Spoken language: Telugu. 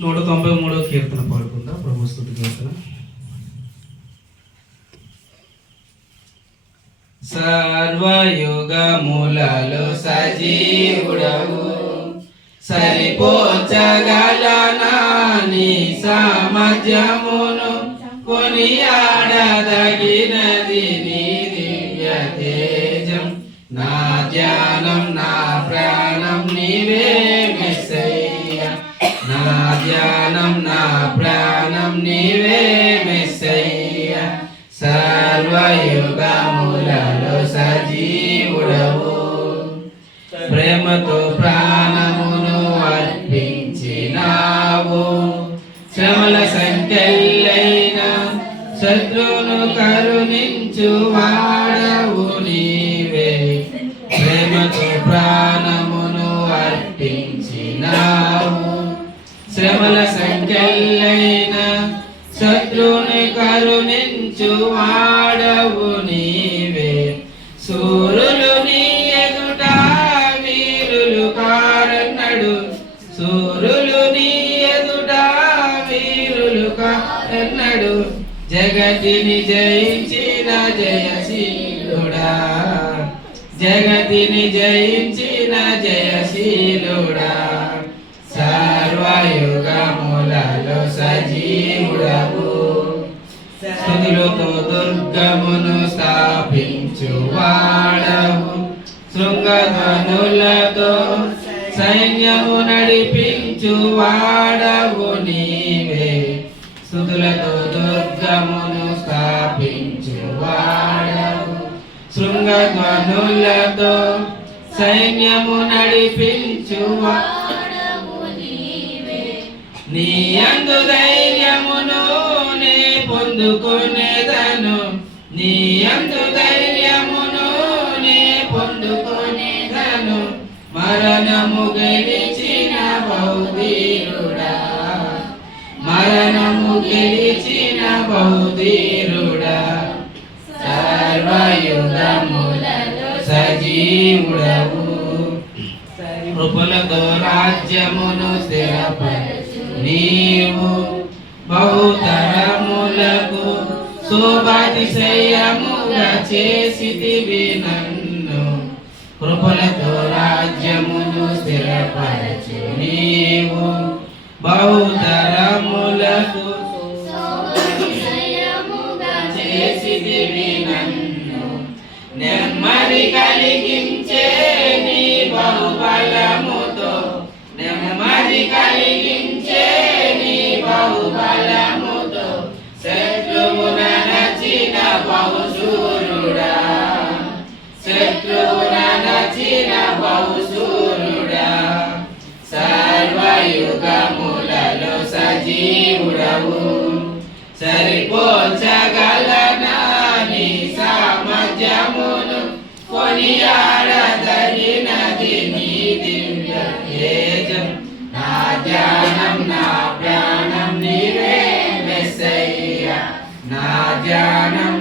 నూట తొంభై మూడో కీర్తన పాడుకుందాం. ప్రభు స్తుతి కీర్తన. సర్వయుగములలో సజీవుడవు సరిపోచగలనాని సామర్థ్యమును కొనియాడదగినది నీ దివ్య తేజం నా ధ్యానం ప్రాణం నీవే మెస్సయ్య. సర్వయుగములలో సజీవుడవు. ప్రేమతో ప్రాణమును అర్పించినావు. శ్రమల సంఖ్యలైన శత్రువును కరుణించు శ్రమల సంఖ్యలైన శత్రుని కరుణించు వాడవు నీవే. సూరులు నీ ఎదుట వీరులు కారన్నడు. సూరులు నీ ఎదుట వీరులు కారన్నడు. జగతిని జయించిన జయశీలుడా. జగతిని జయించి స్థుతులతో దుర్గమును స్థాపించు వాడవు. శృంగధ్వనులతో సైన్యము నడిపించు వాడవు నీవే. స్థుతులతో దుర్గమును స్థాపించు వాడవు. శృంగధ్వనులతో సైన్యము నడిపించు నీ అందు ధైర్యమును నే పొందుకో పొందుకునేదను నీ అందు ధైర్యమును నే పొందుకునేదను. మరణము గెలిచిన బౌధీరుడా మరణము గెలిచిన బౌధీరుడా సర్వయుగములలో సజీవుడవు. కృపలతో రాజ్యమును స్థిరపరచు నీవు. బహుతర శోభాతిశయముగా చేసితివి నన్ను కృపలతో రాజ్యమును స్థిరపరచు నీవు బహుతరములకు చేసితివి నన్ను నెమ్మది కలిగించే నీ బహుబలముతో నెమ్మది కలిగించే నచిన శత్రువున నచిన బహుశూరుడా సర్వయుగములలో సజీవుడవు. సరిపోచగలనాని సామర్థ్యమును కొనియాడదగినది నీ దివ్య నా ధ్యానం నా ప్రాణం నీవే మెస్సయ్య. నా ధ్యానం